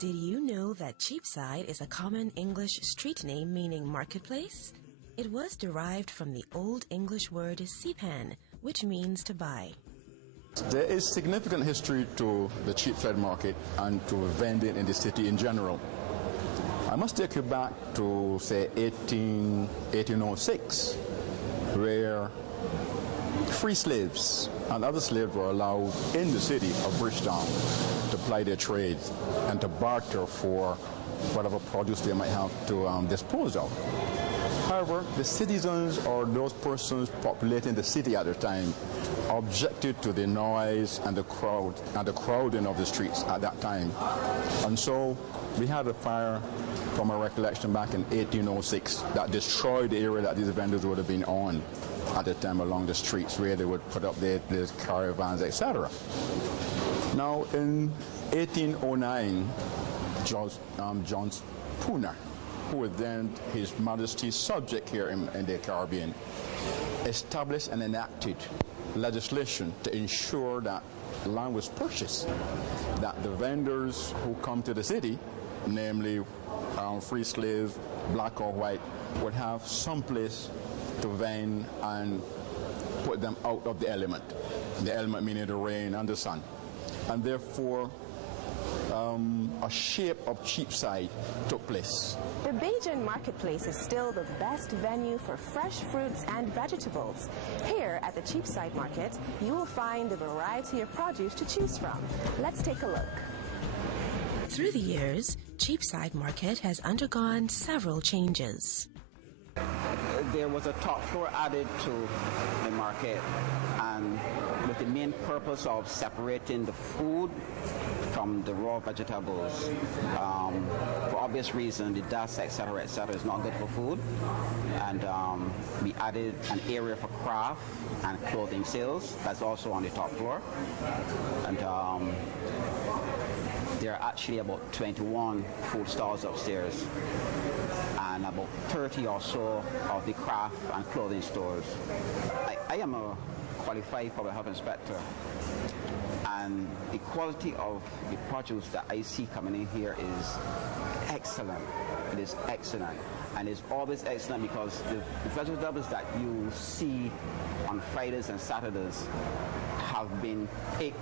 Did you know that Cheapside is a common English street name meaning marketplace? It was derived from the Old English word sepan, which means to buy. There is significant history to the Cheapside market and to vending in the city in general. I must take you back to, say, 1806, where free slaves and other slaves were allowed in the city of Bridgetown to ply their trades and to barter for whatever produce they might have to dispose of. However, the citizens or those persons populating the city at the time objected to the noise and the crowding of the streets at that time. And so we had a fire, from a recollection, back in 1806 that destroyed the area that these vendors would have been on at the time along the streets where they would put up their caravans, etc. Now, in 1809, John Spooner, who was then His Majesty's subject here in the Caribbean, established and enacted legislation to ensure that land was purchased, that the vendors who come to the city, namely free slaves, black or white, would have some place to vend and put them out of the element meaning the rain and the sun. And therefore, a shape of Cheapside took place. The Bajan Marketplace is still the best venue for fresh fruits and vegetables. Here at the Cheapside Market, you will find a variety of produce to choose from. Let's take a look. Through the years, Cheapside Market has undergone several changes. There was a top floor added to the market, and with the main purpose of separating the food from the raw vegetables. For obvious reasons, the dust, etc., is not good for food. And we added an area for craft and clothing sales. That's also on the top floor. And there are actually about 21 food stalls upstairs and about 30 or so of the craft and clothing stores. I am a qualified public health inspector, and the quality of the produce that I see coming in here is excellent. It is excellent, and it's always excellent because the vegetables that you see on Fridays and Saturdays have been picked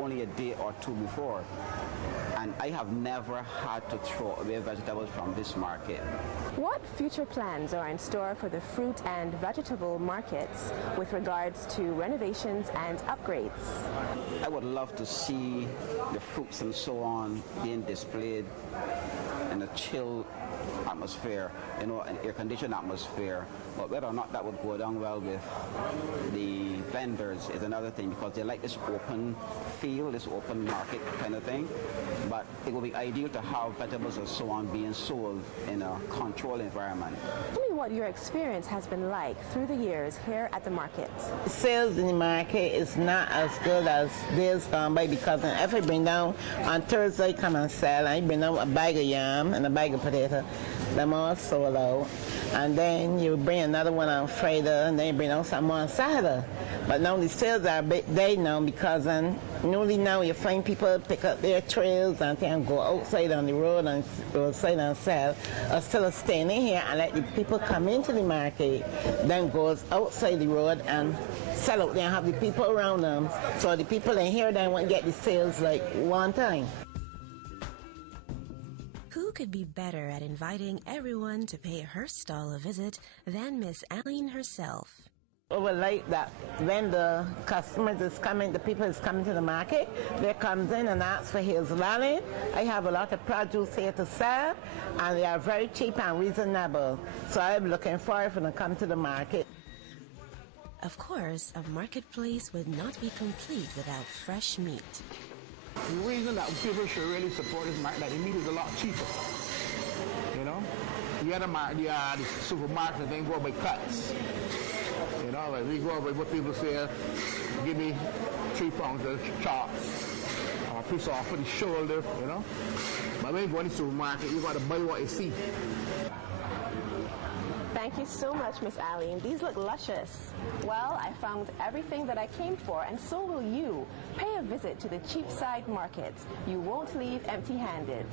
only a day or two before. And I have never had to throw away vegetables from this market. What future plans are in store for the fruit and vegetable markets with regards to renovations and upgrades? I would love to see the fruits and so on being displayed in a chill atmosphere, an air-conditioned atmosphere. But whether or not that would go down well with the vendors is another thing, because they like this open feel, this open market kind of thing. But it would be ideal to have vegetables and so on being sold in a controlled environment. Tell me what your experience has been like through the years here at the market. Sales in the market is not as good as days gone by, because if I bring down on Thursday, come and sell, I bring down a bag of yam and a bag of potato, them all sold out. And then you bring another one on Friday, and then you bring out some more on Saturday. But now the sales are a bit dead now, because newly now you find people pick up their trails and go outside on the road and roadside and sell, instead of staying in here and let the people come into the market, then goes outside the road and sell out there and have the people around them. So the people in here then won't get the sales like one time. Who could be better at inviting everyone to pay her stall a visit than Miss Aline herself? Over like that, when the customers is coming, the people is coming to the market, they comes in and asks for his valley. I have a lot of produce here to sell, and they are very cheap and reasonable. So I'm looking forward for them to come to the market. Of course, a marketplace would not be complete without fresh meat. The reason that people should really support this market, that the meat is a lot cheaper. You know, the other market, the supermarket, they go by cuts. You know, like we go by what people say, give me 3 pounds of chop, or a piece off for the shoulder, you know. But when you go in the supermarket, you got to buy what you see. Thank Thank you so much, Miss Aline. These look luscious. Well, I found everything that I came for, and so will you. Pay a visit to the Cheapside Market. You won't leave empty-handed.